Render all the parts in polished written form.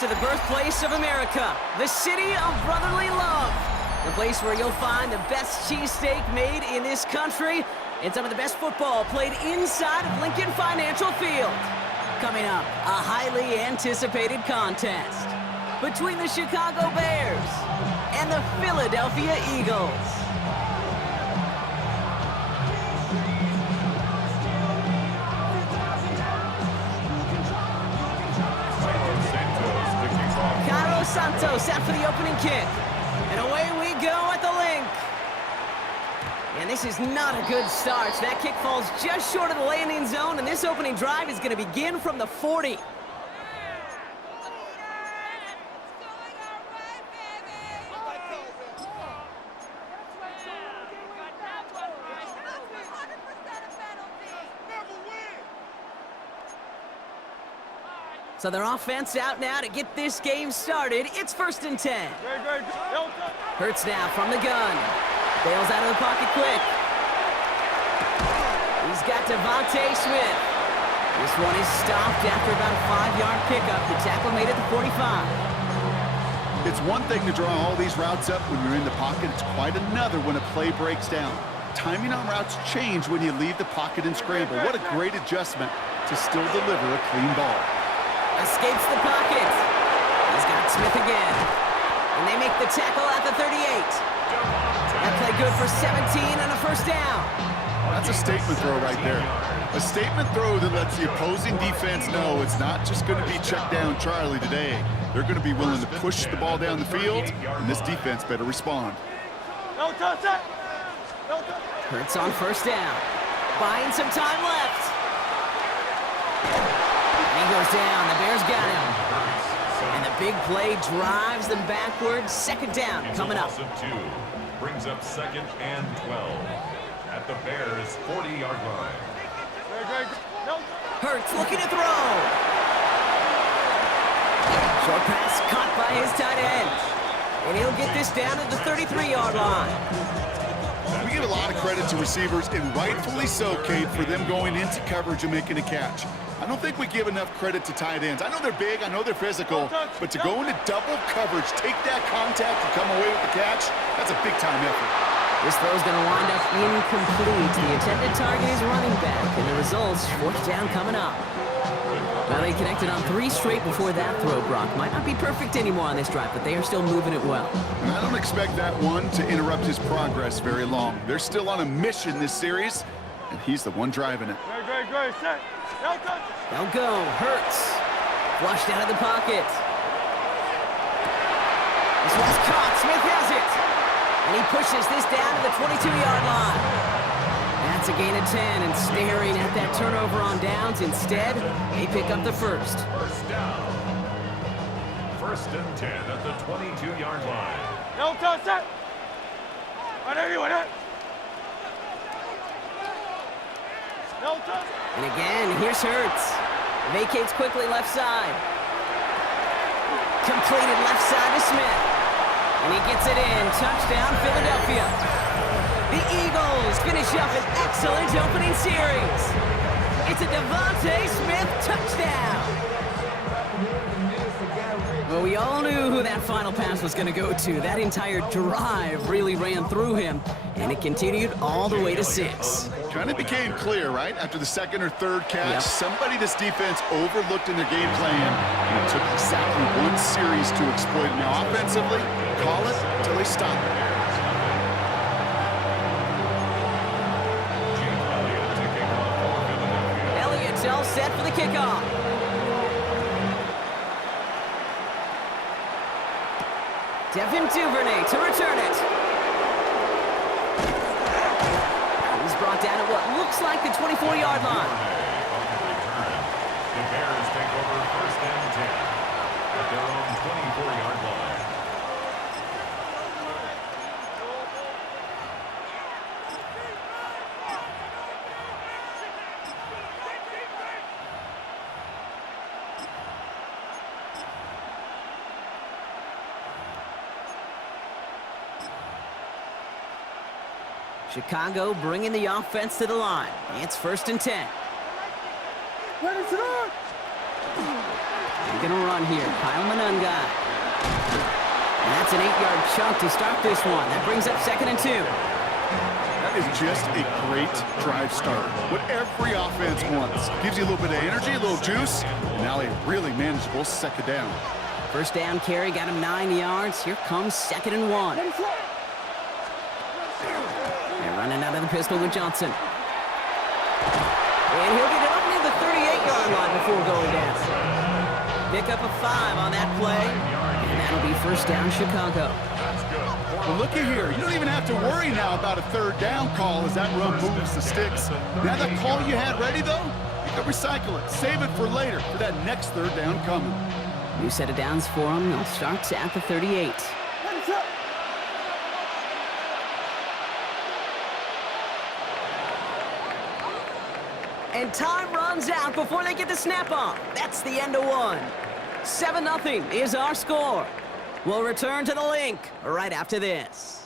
to the birthplace of America, the city of brotherly love. The place where you'll find the best cheesesteak made in this country and some of the best football played inside of Lincoln Financial Field. Coming up, a highly anticipated contest between the Chicago Bears and the Philadelphia Eagles. Santos out for the opening kick. And away we go at the link. And this is not a good start. That kick falls just short of the landing zone, and this opening drive is going to begin from the 40. So their offense out now to get this game started. It's 1st and 10. Hurts now from the gun. Bails out of the pocket quick. He's got Devontae Smith. This one is stopped after about a 5-yard pickup. The tackle made it to 45. It's one thing to draw all these routes up when you're in the pocket. It's quite another when a play breaks down. Timing on routes change when you leave the pocket and scramble. What a great adjustment to still deliver a clean ball. Escapes the pocket. He's got Smith again. And they make the tackle at the 38. That play good for 17 and a 1st down. That's a statement throw right there. A statement throw that lets the opposing defense know it's not just going to be check down Charlie today. They're going to be willing to push the ball down the field, and this defense better respond. Hurts on 1st down. Buying some time left. He goes down. The Bears got him. And the big play drives them backwards. 2nd down coming up. Brings up 2nd and 12 at the Bears' 40-yard line. Hurts looking to throw. Short pass caught by his tight end. And he'll get this down at the 33-yard line. We give a lot of credit to receivers, and rightfully so, Cade, for them going into coverage and making a catch. I don't think we give enough credit to tight ends. I know they're big, I know they're physical, but to go into double coverage, take that contact and come away with the catch, that's a big-time effort. This throw's going to wind up incomplete. The intended target is running back, and the results, 4th down coming up. Well, they connected on 3 straight before that throw, Brock. Might not be perfect anymore on this drive, but they are still moving it well. And I don't expect that one to interrupt his progress very long. They're still on a mission this series, and he's the one driving it. They'll go. Hurts. Flushed out of the pocket. This one's caught. Smith has it. And he pushes this down to the 22-yard line. That's a gain of 10, and staring at that turnover on downs. Instead, they pick up the 1st. 1st down. 1st and 10 at the 22-yard line. And again, here's Hurts. Vacates quickly left side. Completed left side to Smith. And he gets it in. Touchdown, Philadelphia. The Eagles finish up an excellent opening series. It's a Devontae Smith touchdown. Well, we all knew who that final pass was going to go to. That entire drive really ran through him, and it continued all the way to 6. Kind of became clear, right? After the 2nd or 3rd catch, somebody this defense overlooked in their game plan, and it took exactly one series to exploit it. Now, offensively, call it until they stop it. Elliott's all set for the kickoff. Devin Duvernay to return it. He's brought down at what looks like the 24-yard line. The Bears take over 1st and 10 at their own 24-yard line. Chicago bringing the offense to the line. It's 1st and 10. Gonna run here. Kyle Manunga. And that's an 8-yard chunk to start this one. That brings up 2nd and 2. That is just a great drive start. What every offense wants. Gives you a little bit of energy, a little juice, and now a really manageable 2nd down. First down carry got him 9 yards. Here comes 2nd and 1. They're running out of the pistol with Johnson. And he'll get it up near the 38-yard line before going down. Pick up a 5 on that play, and that'll be first down Chicago. Well, looky here. You don't even have to worry now about a 3rd down call as that run moves the sticks. Now that call you had ready, though, you can recycle it. Save it for later for that next 3rd down coming. New set of downs for him. They'll start at the 38. And time runs out before they get the snap off. That's the end of one. 7-0 is our score. We'll return to the link right after this.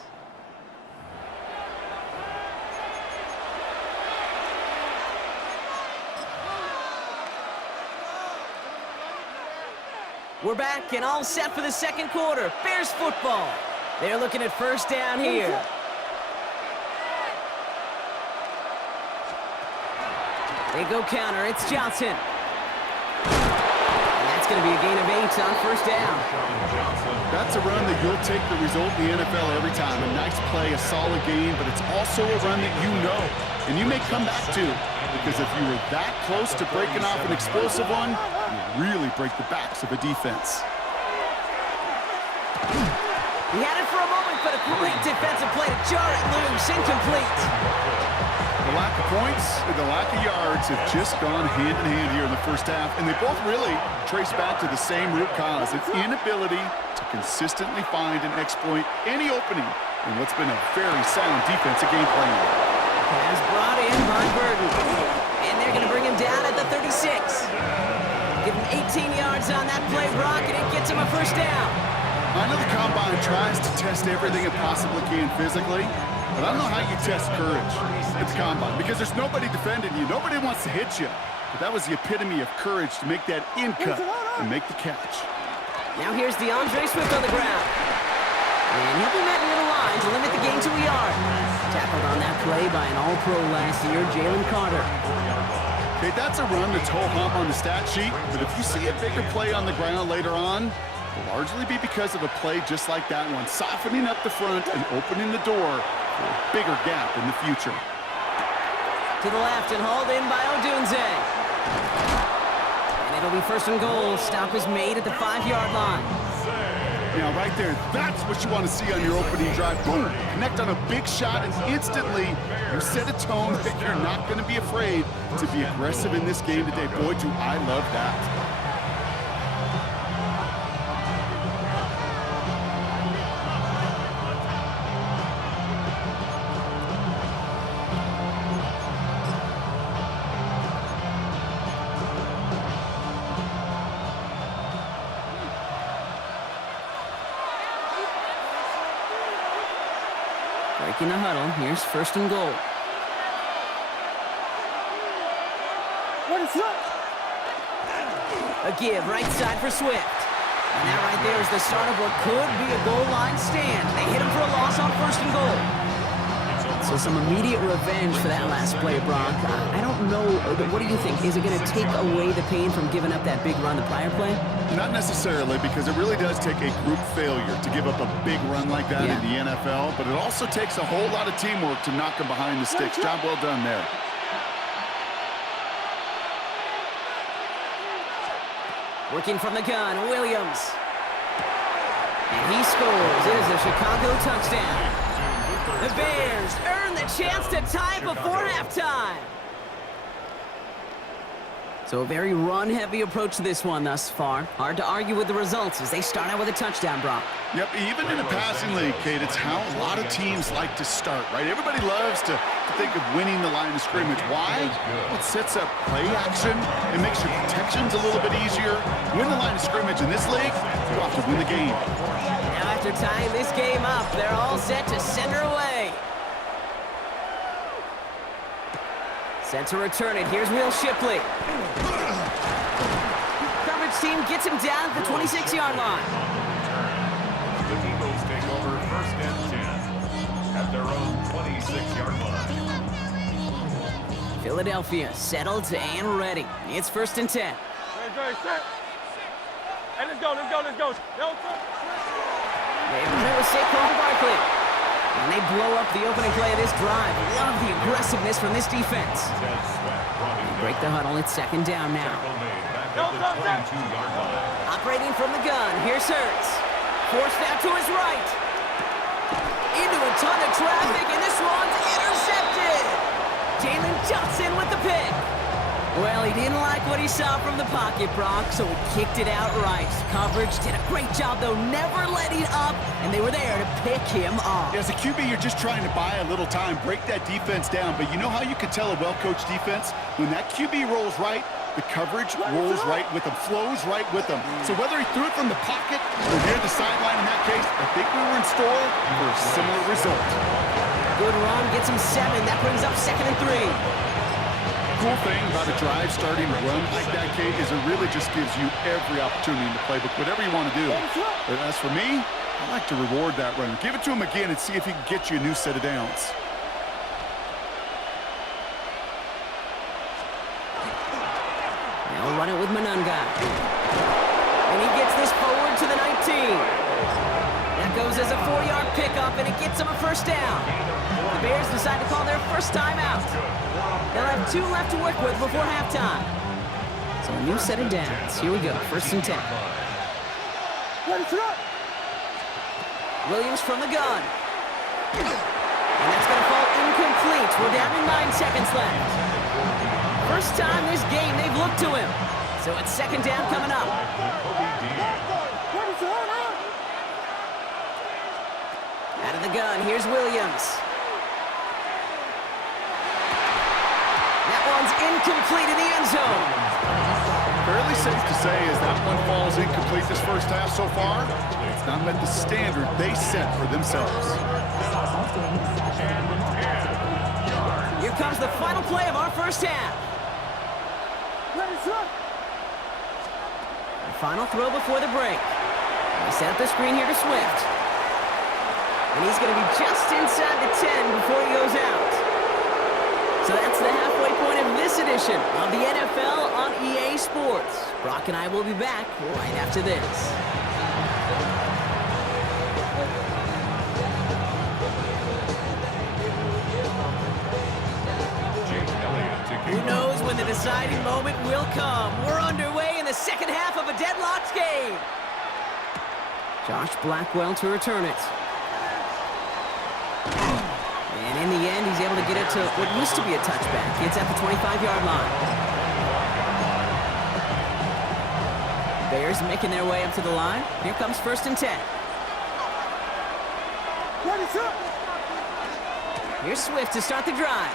We're back and all set for the 2nd quarter. Bears football. They're looking at first down here. They go counter. It's Johnson. And that's going to be a gain of 8 on first down. That's a run that you'll take the result in the NFL every time. A nice play, a solid game, but it's also a run that you know and you may come back to, because if you were that close to breaking off an explosive one, you really break the backs of a defense. He had it for a moment, but a great defensive play to jar it loose. Incomplete. The lack of points and the lack of yards have just gone hand in hand here in the first half, and they both really trace back to the same root cause, its inability to consistently find and exploit any opening in what's been a very sound defensive game plan. Pass brought in by Burton, and they're going to bring him down at the 36. Give him 18 yards on that play, Brock, and it gets him a first down. I know the Combine tries to test everything it possibly can physically, but I don't know how you test courage at the Combine, because there's nobody defending you. Nobody wants to hit you. But that was the epitome of courage to make that in cut and make the catch. Now here's DeAndre Swift on the ground. And he'll be met near the line to limit the gain to a yard. Tackled on that play by an All-Pro last year, Jalen Carter. Okay, that's a run that's whole hump on the stat sheet, but if you see a bigger play on the ground later on, it'll largely be because of a play just like that one, softening up the front and opening the door for a bigger gap in the future. To the left and hauled in by Odunze. And it'll be first and goal. Stop is made at the 5-yard line. Now, right there, that's what you want to see on your opening drive. Boom! Connect on a big shot, and instantly you set a tone that you're not going to be afraid to be aggressive in this game today. Boy, do I love that. Breaking the huddle. Here's first and goal. A give right side for Swift. And that right there is the start of what could be a goal line stand. They hit him for a loss on first and goal. So some immediate revenge for that last play, Brock. I don't know. What do you think? Is it going to take away the pain from giving up that big run the prior play? Not necessarily, because it really does take a group failure to give up a big run like that in the NFL, but it also takes a whole lot of teamwork to knock them behind the sticks. Job well done there. Working from the gun, Williams. And he scores. It is a Chicago touchdown. The Bears earn the chance to tie it before halftime. So a very run-heavy approach to this one thus far. Hard to argue with the results as they start out with a touchdown, Brock. Yep, even in a passing league, Kate, it's how a lot of teams like to start, right? Everybody loves to think of winning the line of scrimmage. Why? Well, it sets up play action. It makes your protections a little bit easier. Win the line of scrimmage in this league, you have to win the game. Now after tying this game up, they're all set to send her away. Set to return it. Here's Will Shipley. Coverage team gets him down at the 26-yard line. The Eagles take over 1st and 10 at their own 26-yard line. Philadelphia settled and ready. It's 1st and 10. Hey, let's go. They present with Saquon Barkley. And they blow up the opening play of this drive. Love the aggressiveness from this defense. Break the huddle. It's 2nd down now. Operating from the gun. Here's Hurts. Forced out to his right. Into a ton of traffic, and this one's intercepted. Jalen Johnson with the pick. Well, he didn't like what he saw from the pocket, Brock, so he kicked it outright. Coverage did a great job, though, never letting up, and they were there to pick him off. As a QB, you're just trying to buy a little time, break that defense down. But you know how you can tell a well-coached defense? When that QB rolls right, the coverage rolls right with him, flows right with him. So whether he threw it from the pocket or near the sideline in that case, I think we were in store for a similar result. Good run, gets him 7. That brings up 2nd and 3. Cool thing about a drive starting a run like that, Kate, is it really just gives you every opportunity in the playbook, whatever you want to do. But as for me, I like to reward that runner. Give it to him again and see if he can get you a new set of downs. Now run it with Manunga. And he gets this forward to the 19. That goes as a 4-yard pickup, and it gets him a 1st down. The Bears decide to call their first timeout. They'll have 2 left to work with before halftime. So a new set of downs. Here we go, 1st and 10. Williams from the gun. And that's going to fall incomplete. We're down to 9 seconds left. First time this game they've looked to him. So it's 2nd down coming up. Out of the gun, here's Williams. That one's incomplete in the end zone. Fairly safe to say as that one falls incomplete this first half so far, it's not met the standard they set for themselves. Here comes the final play of our first half. The final throw before the break. We set up the screen here to Swift. And he's going to be just inside the 10 before he goes out. So that's the halfway point of this edition of the NFL on EA Sports. Brock and I will be back right after this. Who knows when the deciding moment will come? We're underway in the second half of a deadlocked game. Josh Blackwell to return it. And in the end, he's able to get it to what used to be a touchback. It's at the 25-yard line. Bears making their way up to the line. Here comes 1st and 10. Here's Swift to start the drive.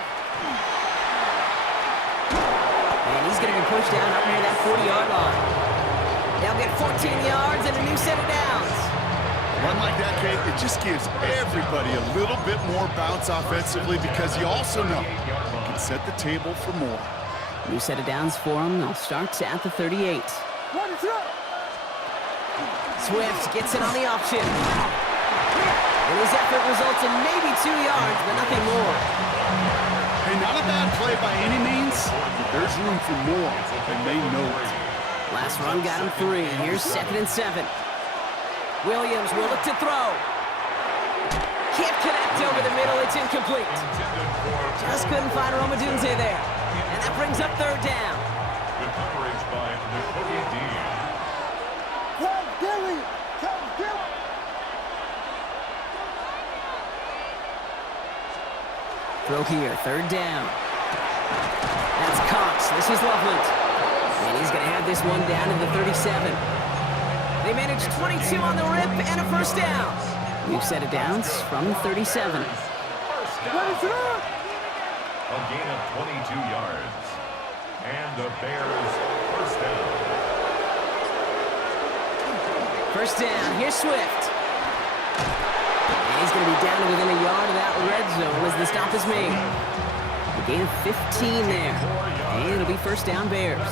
And he's going to be pushed down up near that 40-yard line. They'll get 14 yards and a new set of downs. Run like that, Kate, it just gives everybody a little bit more bounce offensively because you also know you can set the table for more. New set of downs for him. They'll start at the 38. Swift gets it on the option. And his effort results in maybe 2 yards, but nothing more. Hey, not a bad play by any means, but there's room for more, and they know it. Last run got him 3. Here's 2nd and 7. Williams will look to throw. Can't connect over the middle. It's incomplete. Just couldn't find Romadunze there. And that brings up 3rd down. Good coverage by Nakobe Dean. Throw here, 3rd down. That's Cox. This is Loveland. And he's going to have this one down in the 37. They managed 22 on the rip and a 1st down. New set of downs from 37. A gain of 22 yards. And the Bears 1st down. 1st down. Here's Swift. And he's going to be down to within a yard of that red zone as the stop is made. A gain of 15 there. And it'll be 1st down Bears.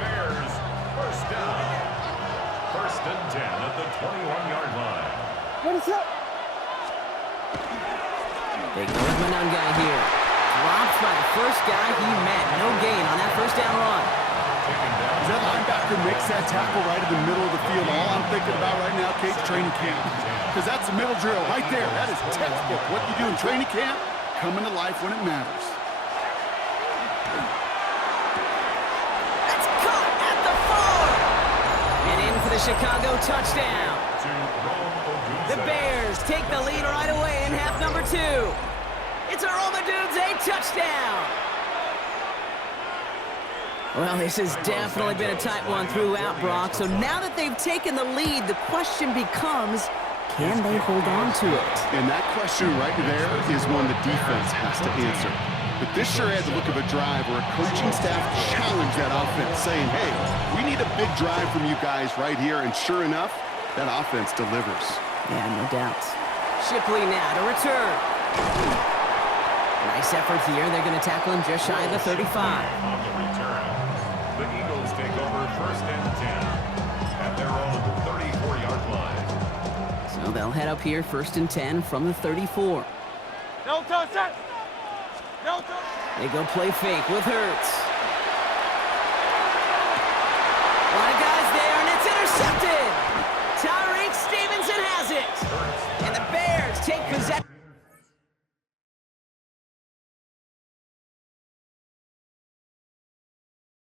Bears 1st down. First and 10 at the 21-yard line. What is up? They go with Manunga here. Dropped by the first guy he met. No gain on that first down run. As that linebacker makes that tackle right in the middle of the field, all I'm thinking about right now, Kate's training camp. Because that's the middle drill right there. That is textbook. What you do in training camp, coming to life when it matters. That's caught at the 4. And in for the Chicago touchdown. The Bears take the lead right away in half number 2. It's a Roma Dudes a touchdown. Well, this has definitely been a tight one throughout, Brock. So now that they've taken the lead, the question becomes, can they hold on to it? And that question right there is one the defense has to answer. But this sure had the look of a drive where a coaching staff challenged that offense, saying, hey, we need a big drive from you guys right here. And sure enough, that offense delivers. Yeah, no doubt. Shipley now to return. Nice effort here. They're going to tackle him just shy of the 35. On the return, the Eagles take over first and 10 at their own 34-yard line. So they'll head up here first and 10 from the 34. No touch that. No touch. They go play fake with Hurts.